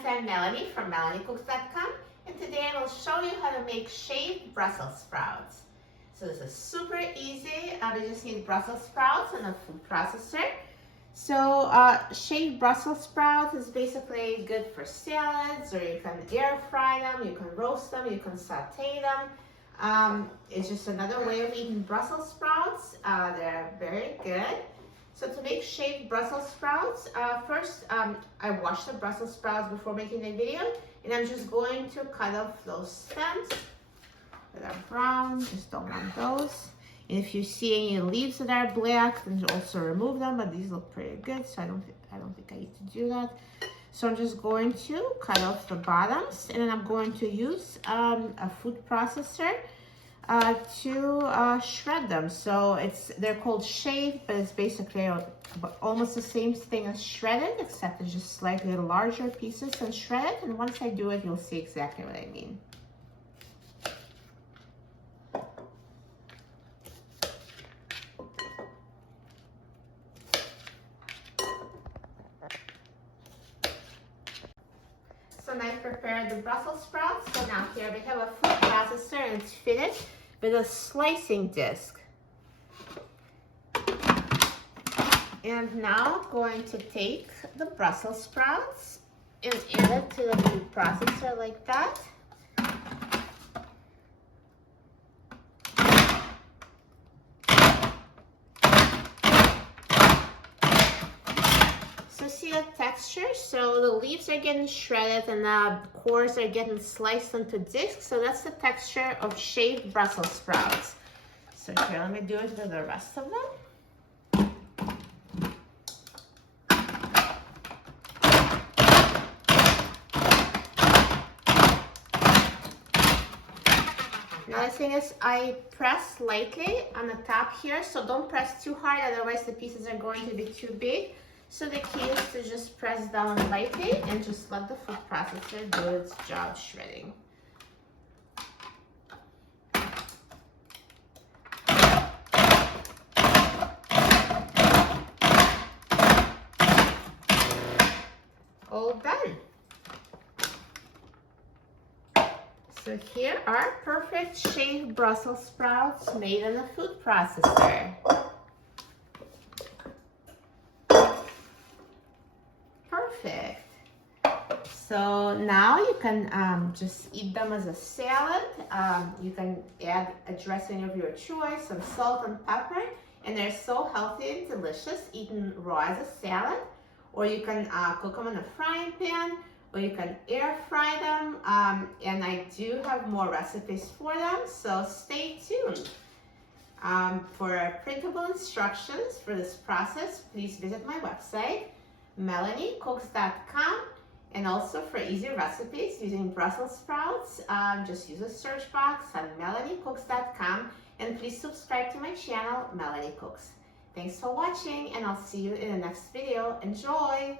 friends, I'm Melanie from melaniecooks.com, and today I will show you how to make shaved Brussels sprouts. So this is super easy. We just need Brussels sprouts and a food processor. So shaved Brussels sprouts is basically good for salads, or you can air fry them, you can roast them, you can saute them. It's just another way of eating Brussels sprouts. They're very good. So to make shaved Brussels sprouts, first I washed the Brussels sprouts before making the video, and I'm just going to cut off those stems that are brown. Just don't want those. And if you see any leaves that are black, then also remove them. But these look pretty good, so I don't think I need to do that. So I'm just going to cut off the bottoms, and then I'm going to use a food processor to shred them. So they're called shaved, but it's basically almost the same thing as shredded, except it's just slightly larger pieces than shredded. And once I do it, you'll see exactly what I mean. So now I've prepared the Brussels sprouts. So now here we have a food processor, and it's fitted with a slicing disc. And now I'm going to take the Brussels sprouts and add it to the food processor like that. So see the texture? So the leaves are getting shredded and the cores are getting sliced into discs. So that's the texture of shaved Brussels sprouts. So here, let me do it with the rest of them. Another thing is I press lightly on the top here, so don't press too hard, otherwise the pieces are going to be too big. So the key is to just press down lightly and just let the food processor do its job shredding. All done. So here are perfect shaved Brussels sprouts made in a food processor. Perfect. So now you can just eat them as a salad. You can add a dressing of your choice, some salt and pepper, and they're so healthy and delicious eaten raw as a salad. Or you can cook them in a frying pan, or you can air fry them, and I do have more recipes for them, so stay tuned. For printable instructions for this process, please visit my website, melaniecooks.com, and also for easy recipes using Brussels sprouts, just use a search box on melaniecooks.com, and please subscribe to my channel, Melanie Cooks. Thanks for watching, and I'll see you in the next video. Enjoy!